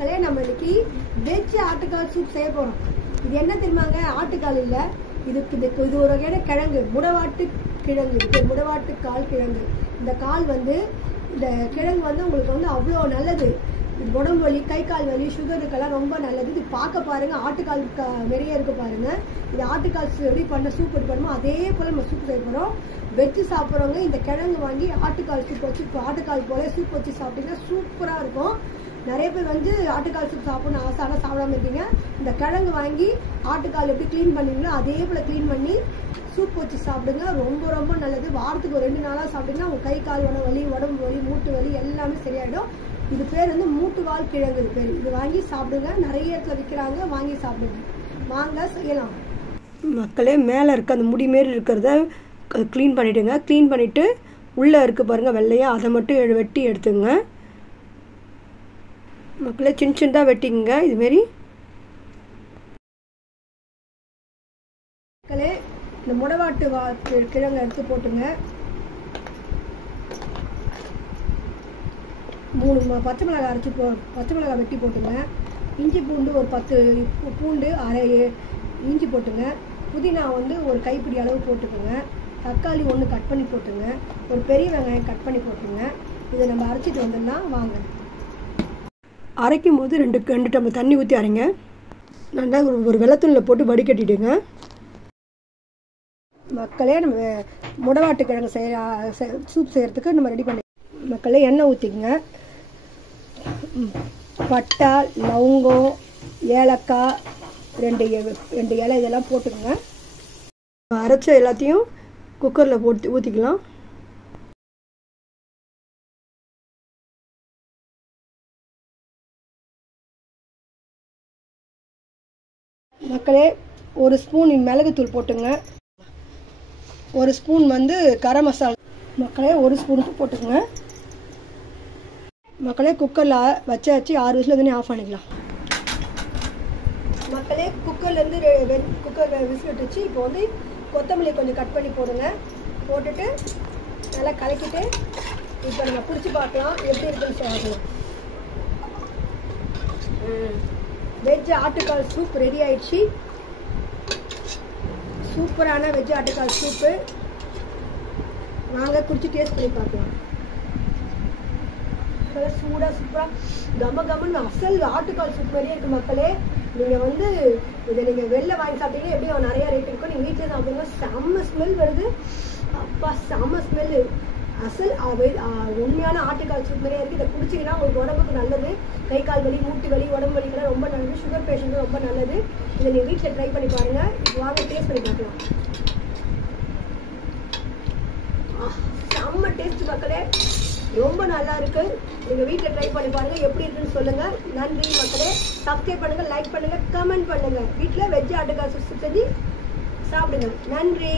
மக்களே நம்ம இன்னைக்கு வெஜ் ஆட்டுக்கால் சூப் செய்ய போறோம். இது என்ன தெரியுமாங்க? ஆட்டுக்கால் இல்ல, இது ஒரு வகையான கிழங்கு, முடவாட்டு கிழங்கு. இது முடவாட்டு கால் கிழங்கு. இந்த கால் வந்து இந்த கிழங்கு வந்து உங்களுக்கு வந்து அவ்வளோ நல்லது. இது உடம்பு வலி, கை கால் வலி, சுகருக்கெல்லாம் ரொம்ப நல்லது. இது பார்க்க பாருங்க, ஆட்டுக்கால் நிறைய இருக்கு பாருங்க. இது ஆட்டுக்கால் எப்படி பண்ண சூப் எப்படி பண்ணுமோ அதே போல நம்ம சூப் செய்ய போறோம். வெஜ்ஜு சாப்பிட்றவங்க இந்த கிழங்கு வாங்கி ஆட்டுக்கால் சூப் வச்சு, ஆட்டுக்கால் போல சூப் வச்சு சாப்பிட்டீங்கன்னா சூப்பரா இருக்கும். நிறைய பேர் வந்து ஆட்டுக்கால் சூப் சாப்பிடணும்னு ஆசை, ஆனால் சாப்பிடாம இருக்கீங்க. இந்த கிழங்கு வாங்கி ஆட்டுக்கால் எப்படி க்ளீன் பண்ணுவீங்களோ அதே போல் க்ளீன் பண்ணி சூப் வச்சு சாப்பிடுங்க. ரொம்ப ரொம்ப நல்லது. வாரத்துக்கு ஒரு 2 நாளாக சாப்பிட்டீங்கன்னா உங்கள் கை கால் வலி, உடம்பு வலி, மூட்டு வலி எல்லாமே சரியாயிடும். இது பேர் வந்து மூட்டுவால் கிழங்கு. இது பேர். இது வாங்கி சாப்பிடுங்க. நிறைய இடத்துல விற்கிறாங்க, வாங்கி சாப்பிடுங்க. வாங்க செய்யலாம். மக்களே, மேலே இருக்க அந்த முடி மாரி இருக்கிறத க்ளீன் பண்ணிவிடுங்க. க்ளீன் பண்ணிவிட்டு உள்ளே இருக்க பாருங்கள் வெள்ளையாக, அதை மட்டும் வெட்டி எடுத்துங்க. மக்களே, சின்ன சின்னதாக வெட்டிங்க இதுமாரி. மக்களே, இந்த முடவாட்டு கிழங்கு எடுத்து போட்டுங்க. 3 பச்சை மிளகாய் அரைச்சி பச்சை மிளகாய் வெட்டி போட்டுங்க. இஞ்சி பூண்டு ஒரு 10 பூண்டு, அரை இஞ்சி போட்டுங்க. புதினா வந்து ஒரு கைப்பிடி அளவு போட்டுக்கோங்க. தக்காளி 1 கட் பண்ணி போட்டுங்க. ஒரு பெரிய வெங்காயம் கட் பண்ணி போட்டுங்க. இதை நம்ம அரைச்சிட்டு வந்துடலாம் வாங்க. அரைக்கும் போது 2 டம்ளர் தண்ணி ஊற்றி அரைங்க. நல்லா ஒரு வெள்ளத்துணியில் போட்டு வடிகட்டிடுங்க. மக்களே, நம்ம முடவாட்டு கிழங்கு சூப் செய்கிறதுக்கு நம்ம ரெடி பண்ணி மக்களே எண்ணெய் ஊற்றிக்குங்க. பட்டை, லவங்கம், ஏலக்காய், 2 இலை இதெல்லாம் போட்டுக்கோங்க. அரைச்ச எல்லாத்தையும் குக்கரில் போட்டு ஊற்றிக்கலாம். மக்களே, 1 ஸ்பூன் மிளகுத்தூள் போட்டுங்க. 1 ஸ்பூன் வந்து கரம் மசாலா. மக்களே, 1 ஸ்பூன் போட்டுக்கோங்க. மக்களே, குக்கரில் வச்சு 6 விசில் தானே ஆஃப் பண்ணிக்கலாம். மக்களே, குக்கர்லேருந்து குக்கர் விசில் விட்டுச்சு. இப்போ வந்து கொத்தமல்லி கொஞ்சம் கட் பண்ணி போடுங்க. போட்டுட்டு நல்லா கலக்கிட்டு இப்போ நம்ம பிடிச்சி பார்க்கலாம் எப்படி இருக்குன்னு சொல்லலாம். வெஜ் ஆட்டுக்கால் சூப் ரெடி ஆயிடுச்சு. சூப்பரான வெஜ் ஆட்டுக்கால் சூப்பு. வாங்க குடிச்சு டேஸ்ட் பண்ணி பார்க்கலாம். சூடாக சூப்பராக கம கமன்னு அசல் ஆட்டுக்கால் சூப் மாதிரியே இருக்குது. மக்களே, நீங்கள் வந்து இதை நீங்கள் வெளில வாங்கி சாப்பிட்டீங்கன்னா எப்படியும் நிறைய ரேட் இருக்கும். நீங்கள் வீட்டில் சாப்பிடுங்க. செம்ம ஸ்மெல் வருது. அப்பா, செம்ம ஸ்மெல்லு. அசல் உண்மையான ஆட்டுக்கால் சூப் மாதிரியே இருக்குது. இதை குடிச்சிங்கன்னா உங்களுக்கு உடம்புக்கு நல்லது. கை கால் வலி, மூட்டு வலி, உடம்பு வலிக்கெல்லாம் ரொம்ப நல்லது. சுகர் பேஷண்ட்டு ரொம்ப நல்லது. இதை நீங்கள் வீட்டில் ட்ரை பண்ணி பாருங்கள். இப்போ வாங்க டேஸ்ட் பண்ணி பார்க்கலாம். செம்ம டேஸ்ட் மக்களே, ரொம்ப நல்லா இருக்கு. நீங்க வீட்டில் ட்ரை பண்ணி பாருங்க, எப்படி இருக்குன்னு சொல்லுங்க. நன்றி மக்களே. சப்ஸ்கிரைப் பண்ணுங்க, லைக் பண்ணுங்க, கமெண்ட் பண்ணுங்க. வீட்டில் வெஜ் ஆட்டுக்கால் சூப் செஞ்சு சாப்பிடுங்க. நன்றி.